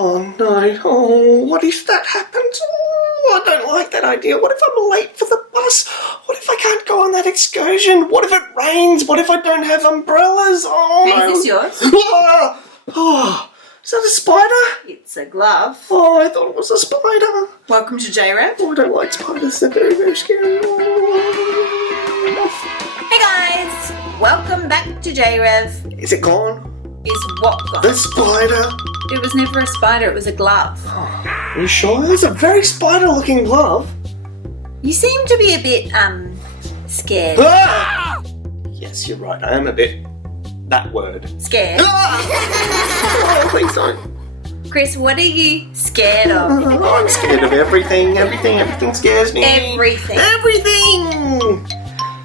Oh no, oh, what if that happens? Oh, I don't like that idea. What if I'm late for the bus? What if I can't go on that excursion? What if it rains? What if I don't have umbrellas? Oh no. Is this yours? Oh, is that a spider? It's a glove. Oh, I thought it was a spider. Welcome to JRev. Oh, I don't like spiders. They're very, very scary. Hey guys, welcome back to JRev. Is it gone? Is what gone? The spider? It was never a spider, it was a glove. Are you sure? It's a very spider-looking glove. You seem to be a bit, scared. Ah! Yes, you're right. I am a bit... that word. Scared? I don't think so. Chris, what are you scared of? I'm scared of everything. Everything scares me. Everything. Everything!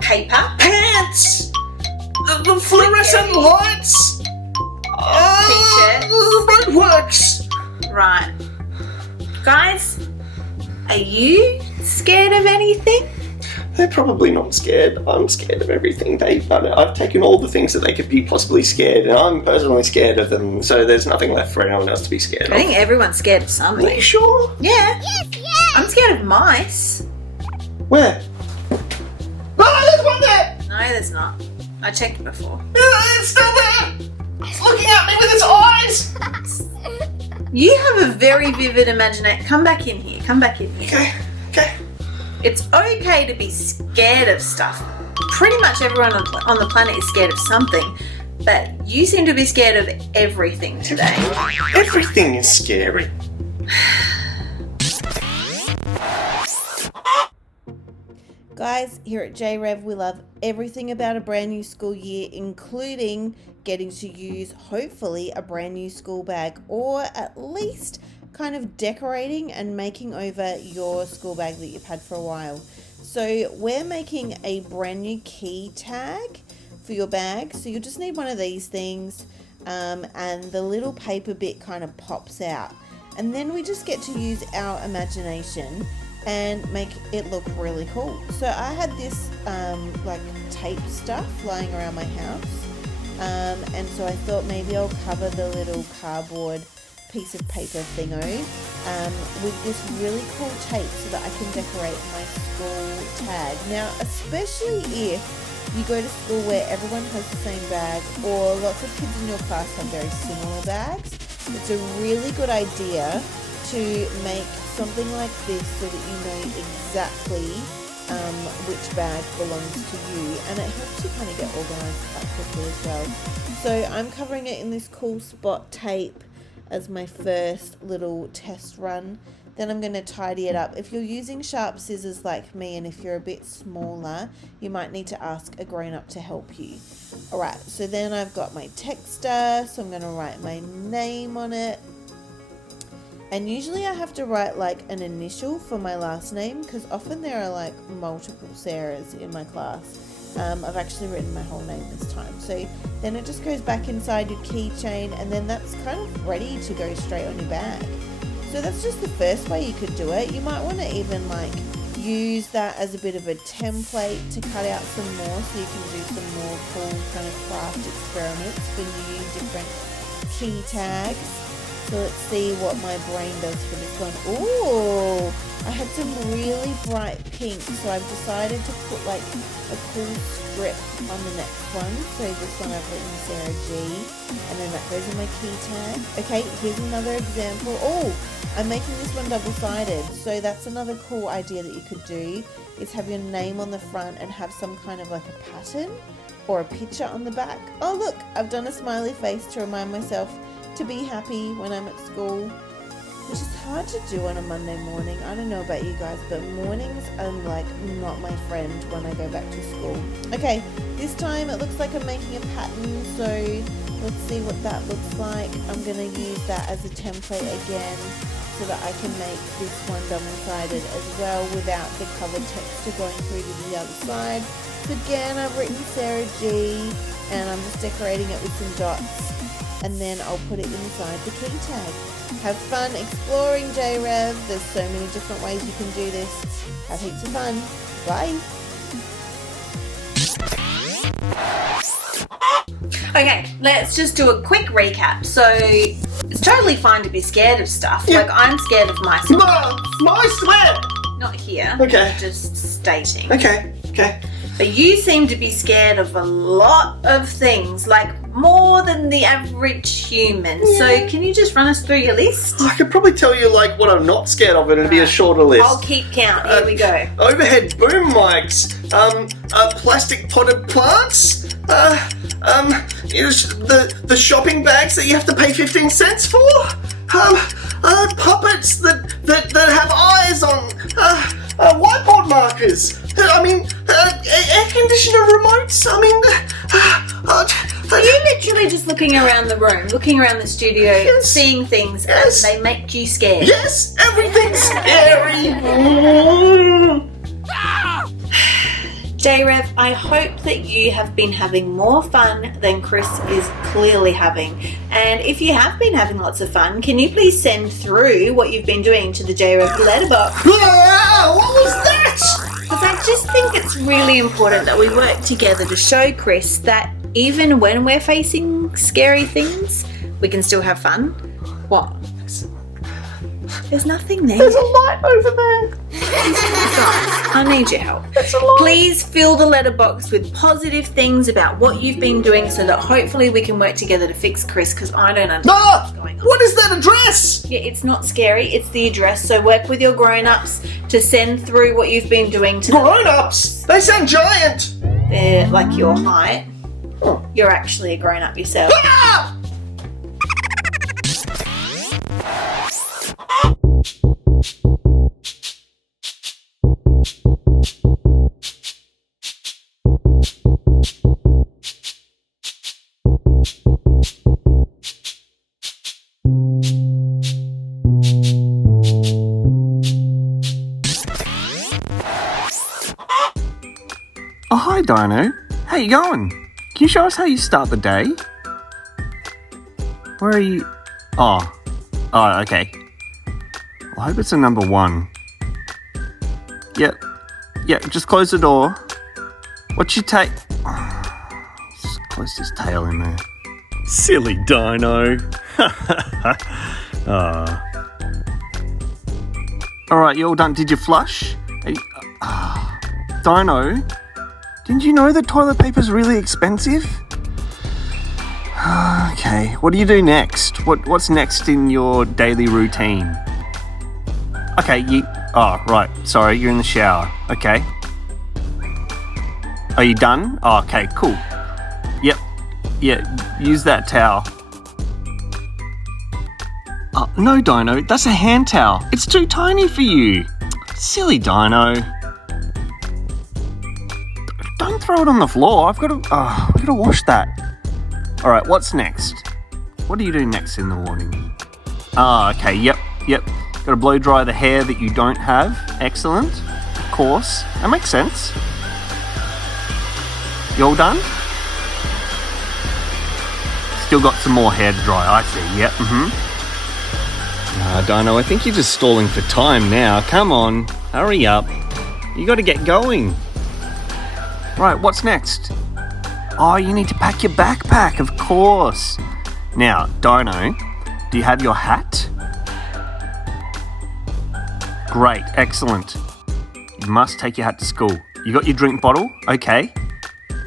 Paper? Pants! The fluorescent lights! T-shirts. The roadworks! Right. Guys, are you scared of anything? They're probably not scared. I'm scared of everything. I've taken all the things that they could be possibly scared, and I'm personally scared of them, so there's nothing left for anyone else to be scared of. I think everyone's scared of Are something. you sure? Yeah. I'm scared of mice. Where? Oh, there's one there! No, there's not. I checked it before. It's still there! It's looking at me with its eyes! You have a very vivid imagination. Come back in here. Come back in here. Okay. It's okay to be scared of stuff. Pretty much everyone on the planet is scared of something, but you seem to be scared of everything today. Everything is scary. Guys, here at JRev, we love everything about a brand new school year, including getting to use, hopefully, a brand new school bag, or at least kind of decorating and making over your school bag that you've had for a while. So we're making a brand new key tag for your bag. So you'll just need one of these things, and the little paper bit kind of pops out. And then we just get to use our imagination and make it look really cool. So I had this like tape stuff lying around my house, and so I thought maybe I'll cover the little cardboard piece of paper thingo with this really cool tape so that I can decorate my school tag. Now, especially if you go to school where everyone has the same bag, or lots of kids in your class have very similar bags, it's a really good idea to make something like this so that you know exactly which bag belongs to you, and it helps you kind of get organized quite quickly as well. So I'm covering it in this cool spot tape as my first little test run. Then I'm going to tidy it up. If you're using sharp scissors like me, and if you're a bit smaller, you might need to ask a grown-up to help you. Alright, so then I've got my texter, so I'm going to write my name on it. And usually I have to write like an initial for my last name, because often there are like multiple Sarahs in my class. I've actually written my whole name this time. So then it just goes back inside your keychain, and then that's kind of ready to go straight on your bag. So that's just the first way you could do it. You might want to even like use that as a bit of a template to cut out some more, so you can do some more cool kind of craft experiments for new different key tags. So let's see what my brain does for this one. Ooh, I had some really bright pink, so I've decided to put like a cool strip on the next one. So this one I've written Sarah G, and then that goes in my key tag. Okay, here's another example. Oh, I'm making this one double-sided. So that's another cool idea that you could do, is have your name on the front and have some kind of like a pattern or a picture on the back. Oh look, I've done a smiley face to remind myself to be happy when I'm at school, which is hard to do on a Monday morning. I don't know about you guys, but mornings are like not my friend when I go back to school. Okay, this time it looks like I'm making a pattern, so let's see what that looks like. I'm going to use that as a template again so that I can make this one double-sided as well without the cover texture going through to the other side. So again, I've written Sarah G, and I'm just decorating it with some dots, and then I'll put it inside the key tag. Have fun exploring JRev. There's so many different ways you can do this. Have heaps of fun. Bye. Okay, let's just do a quick recap. So it's totally fine to be scared of stuff. Yeah. Like, I'm scared of mice. Mice where? Not here. Okay. Just stating. Okay. But you seem to be scared of a lot of things, like more than the average human. Yeah. So can you just run us through your list? I could probably tell you like what I'm not scared of, and it'd be a shorter list. I'll keep count. Here we go. Overhead boom mics, plastic potted plants, the shopping bags that you have to pay 15 cents for, puppets that have eyes on, whiteboard markers. Air conditioner remotes. Are you literally just looking around the room, looking around the studio, Yes. seeing things, Yes. and they make you scared? Yes, everything's scary. JRev, I hope that you have been having more fun than Chris is clearly having. And if you have been having lots of fun, can you please send through what you've been doing to the JRev letterbox? What was that? Because I just think it's really important that we work together to show Chris that even when we're facing scary things, we can still have fun. What? There's nothing there. There's a light over there. Guys, I need your help. It's a light. Please fill the letterbox with positive things about what you've been doing so that hopefully we can work together to fix Chris, because I don't understand what's going on. What is that address? Yeah, it's not scary, it's the address. So work with your grown-ups to send through what you've been doing to Grown-ups. They sound giant. They're like your height. Oh. You're actually a grown-up yourself. Ah! Oh, hi, Dino. How you going? Can you show us how you start the day? Where are you? Oh, okay. Well, I hope it's a number 1. Yep, just close the door. What's your take? Just close his tail in there. Silly Dino. Alright, you all done? Did you flush? Dino, didn't you know that toilet paper's really expensive? Okay, what do you do next? What's next in your daily routine? Okay, right, sorry, you're in the shower. Okay. Are you done? Oh, okay, cool. Yep, yeah, use that towel. Oh, no, Dino, that's a hand towel. It's too tiny for you. Silly Dino. Don't throw it on the floor. I've got to wash that. All right, what's next? What do you do next in the morning? Okay, yep. Got to blow dry the hair that you don't have. Excellent. Of course. That makes sense. You all done? Still got some more hair to dry, I see. Yep, Dino, I think you're just stalling for time now. Come on, hurry up. You got to get going. Right, what's next? Oh, you need to pack your backpack, of course. Now, Dino, do you have your hat? Great, excellent. You must take your hat to school. You got your drink bottle? Okay.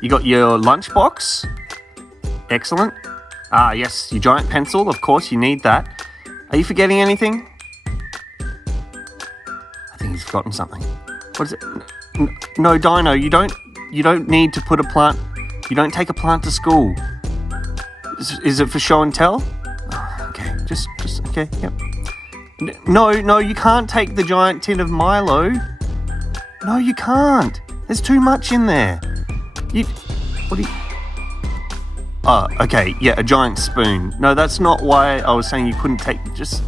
You got your lunchbox? Excellent. Yes, your giant pencil, of course, you need that. Are you forgetting anything? I think he's forgotten something. What is it? No, Dino, you don't need to put a plant. You don't take a plant to school. Is it for show and tell? Oh, okay, just okay. Yep. No, you can't take the giant tin of Milo. No, you can't. There's too much in there. What do you? Oh, okay. Yeah, a giant spoon. No, that's not why I was saying you couldn't take. Just.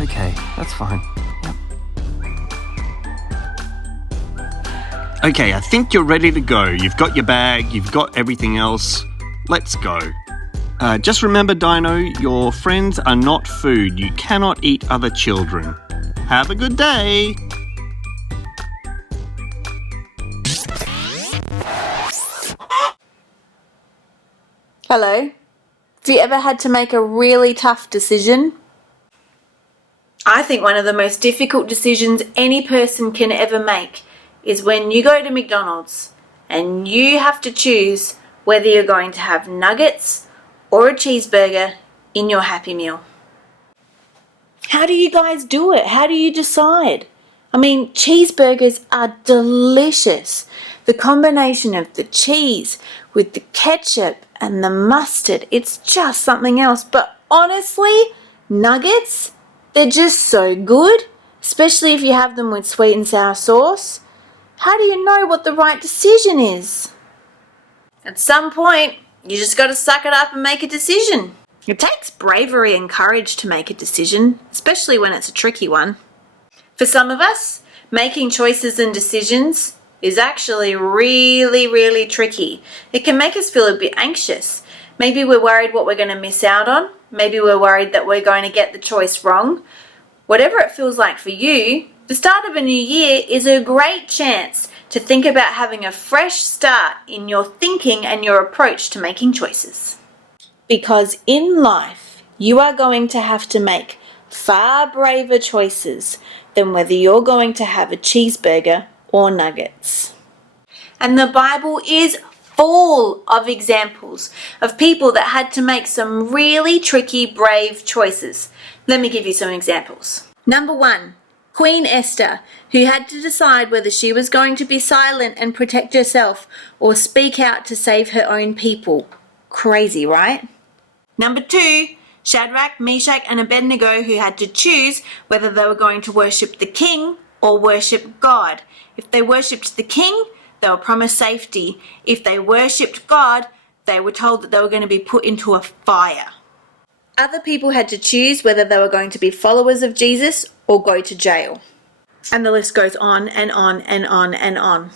Okay, that's fine. Okay, I think you're ready to go. You've got your bag, you've got everything else. Let's go. Just remember, Dino, your friends are not food. You cannot eat other children. Have a good day. Hello? Have you ever had to make a really tough decision? I think one of the most difficult decisions any person can ever make is when you go to McDonald's and you have to choose whether you're going to have nuggets or a cheeseburger in your Happy Meal. How do you guys do it? How do you decide? I mean, cheeseburgers are delicious. The combination of the cheese with the ketchup and the mustard, it's just something else. But honestly, nuggets, they're just so good, especially if you have them with sweet and sour sauce. How do you know what the right decision is? At some point, you just got to suck it up and make a decision. It takes bravery and courage to make a decision, especially when it's a tricky one. For some of us, making choices and decisions is actually really, really tricky. It can make us feel a bit anxious. Maybe we're worried what we're going to miss out on. Maybe we're worried that we're going to get the choice wrong. Whatever it feels like for you, the start of a new year is a great chance to think about having a fresh start in your thinking and your approach to making choices. Because in life, you are going to have to make far braver choices than whether you're going to have a cheeseburger or nuggets. And the Bible is full of examples of people that had to make some really tricky, brave choices. Let me give you some examples. Number 1, Queen Esther, who had to decide whether she was going to be silent and protect herself or speak out to save her own people. Crazy, right? Number 2, Shadrach, Meshach, and Abednego, who had to choose whether they were going to worship the king or worship God. If they worshipped the king, they were promised safety. If they worshipped God, they were told that they were going to be put into a fire. Other people had to choose whether they were going to be followers of Jesus or go to jail. And the list goes on and on and on and on.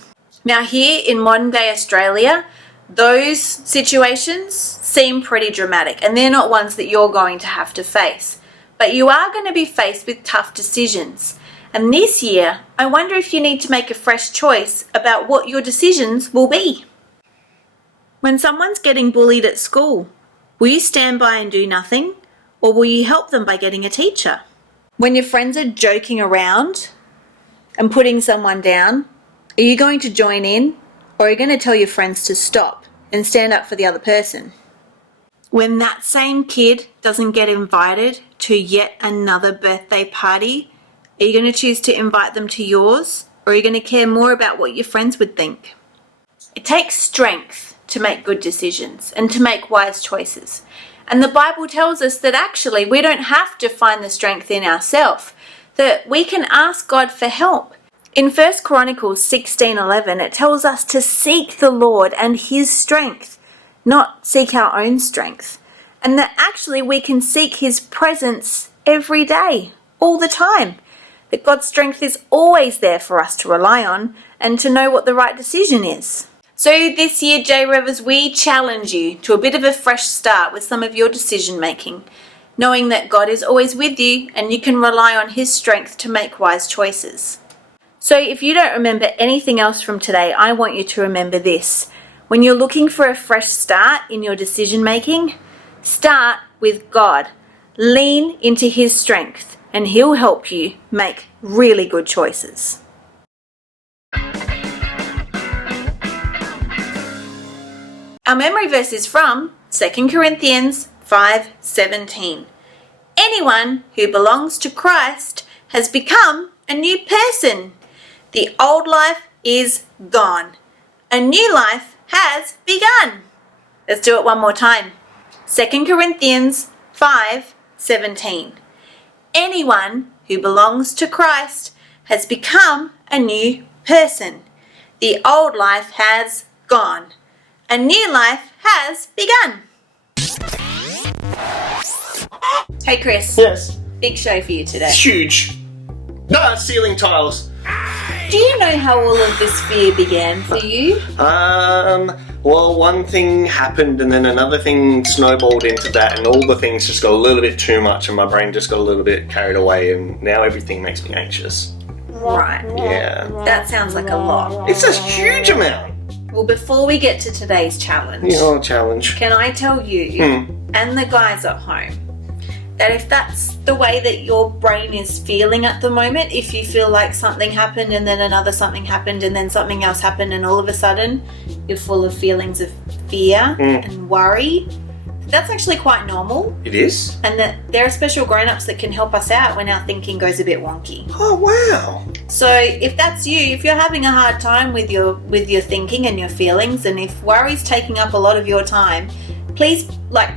Now here in modern day Australia, those situations seem pretty dramatic and they're not ones that you're going to have to face. But you are going to be faced with tough decisions. And this year, I wonder if you need to make a fresh choice about what your decisions will be. When someone's getting bullied at school, will you stand by and do nothing? Or will you help them by getting a teacher? When your friends are joking around and putting someone down, are you going to join in? Or are you going to tell your friends to stop and stand up for the other person? When that same kid doesn't get invited to yet another birthday party, are you going to choose to invite them to yours? Or are you going to care more about what your friends would think? It takes strength to make good decisions and to make wise choices. And the Bible tells us that actually we don't have to find the strength in ourselves, that we can ask God for help. In 1 Chronicles 16:11, it tells us to seek the Lord and His strength, not seek our own strength. And that actually we can seek His presence every day, all the time. That God's strength is always there for us to rely on and to know what the right decision is. So this year, JRevers, we challenge you to a bit of a fresh start with some of your decision making, knowing that God is always with you and you can rely on His strength to make wise choices. So if you don't remember anything else from today, I want you to remember this. When you're looking for a fresh start in your decision making, start with God. Lean into His strength and He'll help you make really good choices. Our memory verse is from 2 Corinthians 5:17. Anyone who belongs to Christ has become a new person. The old life is gone. A new life has begun. Let's do it one more time. 2 Corinthians 5:17. Anyone who belongs to Christ has become a new person. The old life has gone. A new life has begun. Hey Chris. Yes. Big show for you today. It's huge. Ceiling tiles. Do you know how all of this fear began for you? Well, one thing happened and then another thing snowballed into that and all the things just got a little bit too much and my brain just got a little bit carried away and now everything makes me anxious. Right. Yeah. That sounds like a lot. It's a huge amount. Well, before we get to today's challenge, Challenge. can I tell you and the guys at home, that if that's the way that your brain is feeling at the moment, if you feel like something happened and then another something happened and then something else happened and all of a sudden you're full of feelings of fear and worry, that's actually quite normal. It is? And that there are special grown-ups that can help us out when our thinking goes a bit wonky. Oh, wow. So if that's you, if you're having a hard time with your thinking and your feelings, and if worry's taking up a lot of your time, please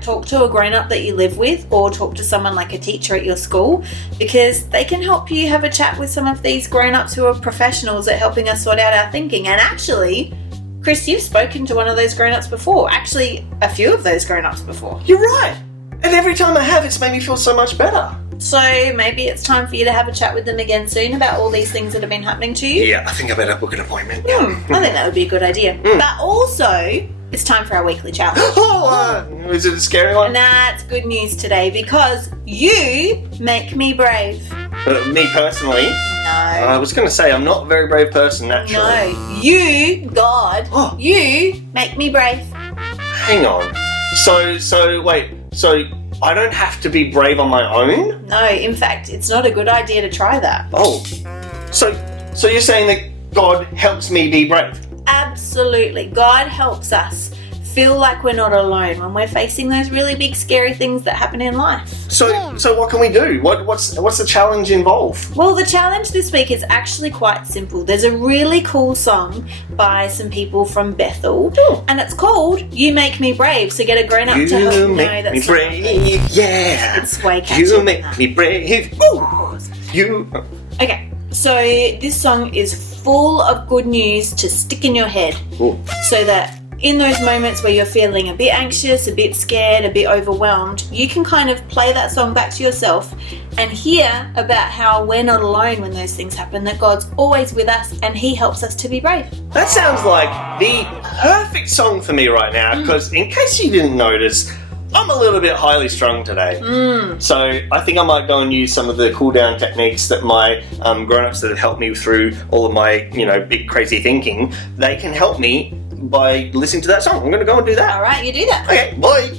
talk to a grown-up that you live with, or talk to someone like a teacher at your school, because they can help you have a chat with some of these grown-ups who are professionals at helping us sort out our thinking. And actually, Chris, you've spoken to one of those grown-ups before. Actually, a few of those grown-ups before. You're right. And every time I have, it's made me feel so much better. So maybe it's time for you to have a chat with them again soon about all these things that have been happening to you. Yeah, I think I better book an appointment. I think that would be a good idea. But also, it's time for our weekly challenge. Is it a scary one? And that's good news today, because you make me brave. Me personally? No. I was going to say, I'm not a very brave person, naturally. No. You, God, you make me brave. Hang on. Wait. So I don't have to be brave on my own? No, in fact, it's not a good idea to try that. Oh. So you're saying that God helps me be brave? Absolutely. God helps us feel like we're not alone when we're facing those really big scary things that happen in life. So what can we do? What's the challenge involve? Well, the challenge this week is actually quite simple. There's a really cool song by some people from Bethel, and it's called You Make Me Brave. So get a grown-up to help you. You make me brave, yeah. It's way catchier You than make that. me brave. Woo. You. Okay, so this song is full of good news to stick in your head. Ooh. So that in those moments where you're feeling a bit anxious, a bit scared, a bit overwhelmed, you can kind of play that song back to yourself and hear about how we're not alone when those things happen, that God's always with us and He helps us to be brave. That sounds like the perfect song for me right now, because in case you didn't notice, I'm a little bit highly strung today. So I think I might go and use some of the cool down techniques that my grown-ups that have helped me through all of my, big crazy thinking, they can help me by listening to that song. I'm going to go and do that. All right, you do that. Okay, bye.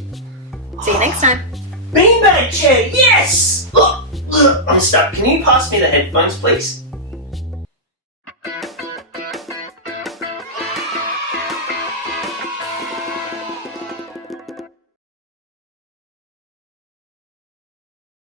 See you next time. Beanbag chair, yes! Look, I'm stuck. Can you pass me the headphones, please?